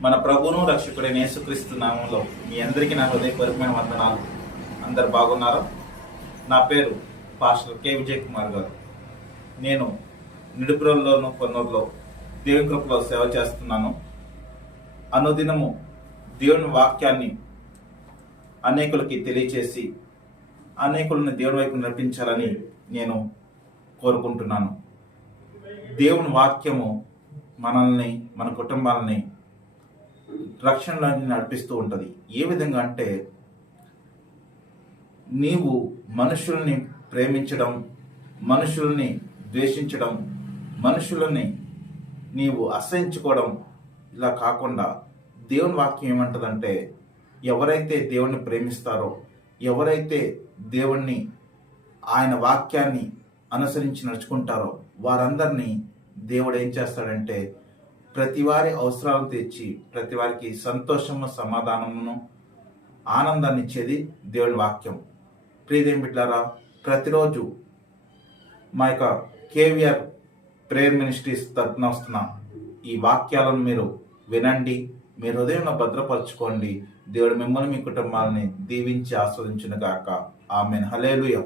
మన ప్రభును రక్షకుడైన యేసుక్రీస్తు నామంలో మీ అందరికీ నా హృదయపూర్వకమైన వందనాలు. అందరు బాగున్నారు? నా పేరు పాస్టర్ కె. విజయ్ కుమార్ గారు. నేను నిడుపురంలోను కొన్నూరులో దేవుని కృపలో సేవ చేస్తున్నాను. అనుదినము దేవుని వాక్యాన్ని అనేకులకి తెలియచేసి అనేకులను దేవుని వైపు నడిపించాలని నేను కోరుకుంటున్నాను. దేవుని వాక్యము మనల్ని మన కుటుంబాలని రక్షణలాన్ని నడిపిస్తూ ఉంటుంది. ఏ విధంగా అంటే నీవు మనుషుల్ని ప్రేమించడం మనుషుల్ని ద్వేషించడం మనుషులని నీవు అసహించుకోవడం ఇలా కాకుండా దేవుని వాక్యం ఏమంటుందంటే ఎవరైతే దేవుణ్ణి ప్రేమిస్తారో ఎవరైతే దేవుణ్ణి ఆయన వాక్యాన్ని అనుసరించి నడుచుకుంటారో వారందరినీ దేవుడు ఏం చేస్తాడంటే ప్రతి వారి అవసరాలు తెచ్చి ప్రతి వారికి సంతోషము సమాధానమును ఆనందాన్ని ఇచ్చేది దేవుని వాక్యం. ప్రియదేం బిడ్డారా ప్రతిరోజు మా యొక్క కేవిఆర్ ప్రేయర్ మినిస్ట్రీస్ తరఫున వస్తున్న ఈ వాక్యాలను మీరు వినండి మీ హృదయంలో భద్రపరచుకోండి. దేవుడు మిమ్మల్ని మీ కుటుంబాలని దీవించి ఆస్వాదించును గాక. ఆమెన్. హలేలుయ